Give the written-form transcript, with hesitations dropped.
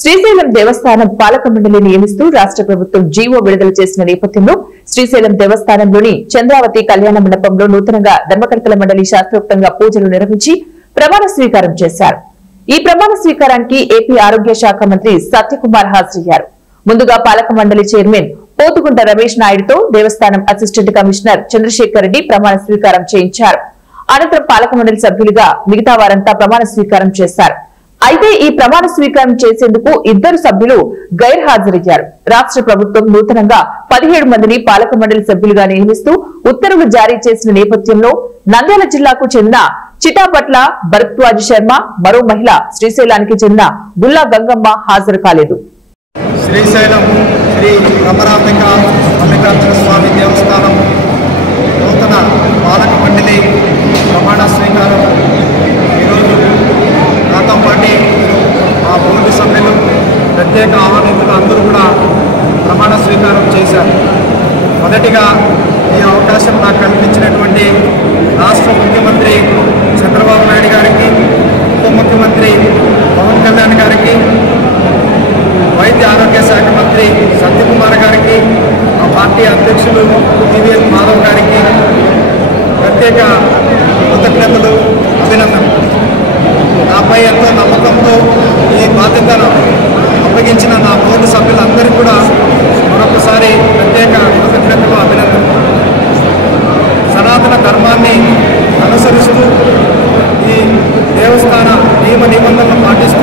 శ్రీశైలం దేవస్థానం పాలక మండలి నియమిస్తూ రాష్ట్ర ప్రభుత్వం జీవో విడుదల చేసిన నేపథ్యంలో శ్రీశైలం దేవస్థానంలోని చంద్రావతి కళ్యాణ మండపంలో నూతనంగా ధర్మకర్తల మండలి శాస్త్రోక్తంగా పూజలు నిర్వహించి ప్రమాణ స్వీకారం చేశారు. ఈ ప్రమాణ స్వీకారానికి ఏపీ ఆరోగ్య శాఖ మంత్రి సత్యకుమార్ హాజరయ్యారు. ముందుగా పాలక మండలి చైర్మన్ పోతుగుంట రమేష్ నాయుడుతో దేవస్థానం అసిస్టెంట్ కమిషనర్ చంద్రశేఖర్ రెడ్డి ప్రమాణ స్వీకారం చేయించారు. అనంతరం పాలక మండలి సభ్యులుగా మిగతా వారంతా ప్రమాణ స్వీకారం చేశారు. అయితే ఈ ప్రమాణ స్వీకారం చేసేందుకు ఇద్దరు సభ్యులు గైర్హాజరయ్యారు. రాష్ట్ర ప్రభుత్వం నూతనంగా 17 మందిని పాలక మండలి సభ్యులుగా నియమిస్తూ ఉత్తర్వులు జారీ చేసిన నేపథ్యంలో నంద్యాల జిల్లాకు చెందిన చిటాపట్ల భరద్వాజ్ శర్మ, మరో మహిళ శ్రీశైలానికి చెందిన గుల్లా గంగమ్మ హాజరు కాలేదు. శ్రీశైలం శ్రీ రమరాంబిక మల్లికార్జున స్వామి దేవస్థానం నూతన పాలక మండలి ప్రమాణ స్వీకారం ఈరోజు నాతో పాటు ఆ బోర్డు సభ్యులు ప్రత్యేక ఆహ్వానితులు అందరూ కూడా ప్రమాణ స్వీకారం చేశారు. మొదటిగా ఈ అవకాశం నాకు కల్పించినటువంటి రాష్ట్ర ముఖ్యమంత్రి చంద్రబాబు నాయుడు గారికి, ఉప ముఖ్యమంత్రి పవన్ కళ్యాణ్ గారికి, వైద్య ఆరోగ్య శాఖ మంత్రి సత్యకుమార్ గారికి, ఆ పార్టీ అధ్యక్షులు టీవీఎస్ మాధవ్ గారికి ప్రత్యేక కృతజ్ఞతలు, అభినందనలు. నాపై ఎంతో నమ్మకంతో ఈ బాధ్యతను అప్పగించిన నా బోర్డు సభ్యులందరికీ కూడా మరొకసారి ప్రత్యేక కృతజ్ఞతలు, అభినందనలు. సనాతన ధర్మాన్ని అనుసరిస్తూ ఈ దేవస్థాన నియమ నిబంధనలు పాటిస్తూ